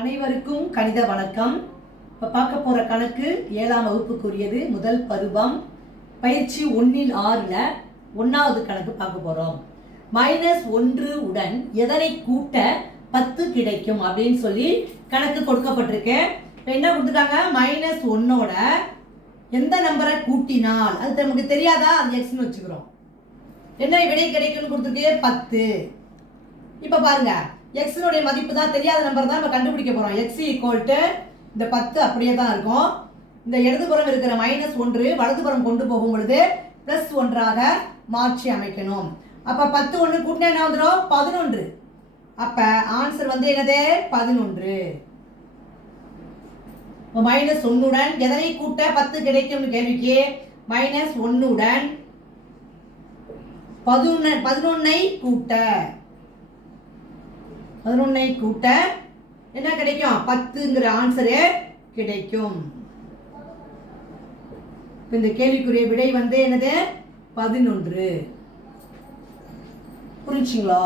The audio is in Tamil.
அனைவருக்கும் கணித வணக்கம். இப்போ பார்க்க போகிற கணக்கு 7ஆம் வகுப்புக்குரியது, முதல் பருவம், பயிற்சி 1/6ல் 1வது கணக்கு பார்க்க போகிறோம். -1 உடன் எதனை கூட்ட 10 கிடைக்கும் அப்படின்னு சொல்லி கணக்கு கொடுக்கப்பட்டிருக்கு. இப்போ என்ன கொடுத்துட்டாங்க, -1ஓட எந்த நம்பரை கூட்டினால், அது நமக்கு தெரியாதா, அது எக்ஸ்னு வச்சுக்கிறோம். என்ன விடை கிடைக்கும்னு கொடுத்துருக்கு, 10. இப்போ பாருங்க, எக்ஸினுடைய மதிப்பு தான், தெரியாத நம்பர் தான் நம்ம கண்டுபிடிக்க போகிறோம். எக்ஸ் ஈக்குவல்ட்டு இந்த 10 அப்படியே தான் இருக்கும். இந்த இடதுபுறம் இருக்கிற -1 வலதுபுறம் கொண்டு போகும் பொழுது +1ஆக மாற்றி அமைக்கணும். அப்போ 10 1 கூட்டினா என்ன வந்துடும், 11. அப்போ ஆன்சர் வந்து என்னது, 11. -1உடன் எதனை கூட்ட 10 கிடைக்கும்னு கேள்விக்கு, -1உடன் 11ஐ கூட்ட, 11ஐ கூட்ட என்ன கிடைக்கும், 10ங்கிற ஆன்சரு கிடைக்கும். இந்த கேள்விக்குரிய விடை வந்து என்னது, 11. புரிஞ்சுங்களா?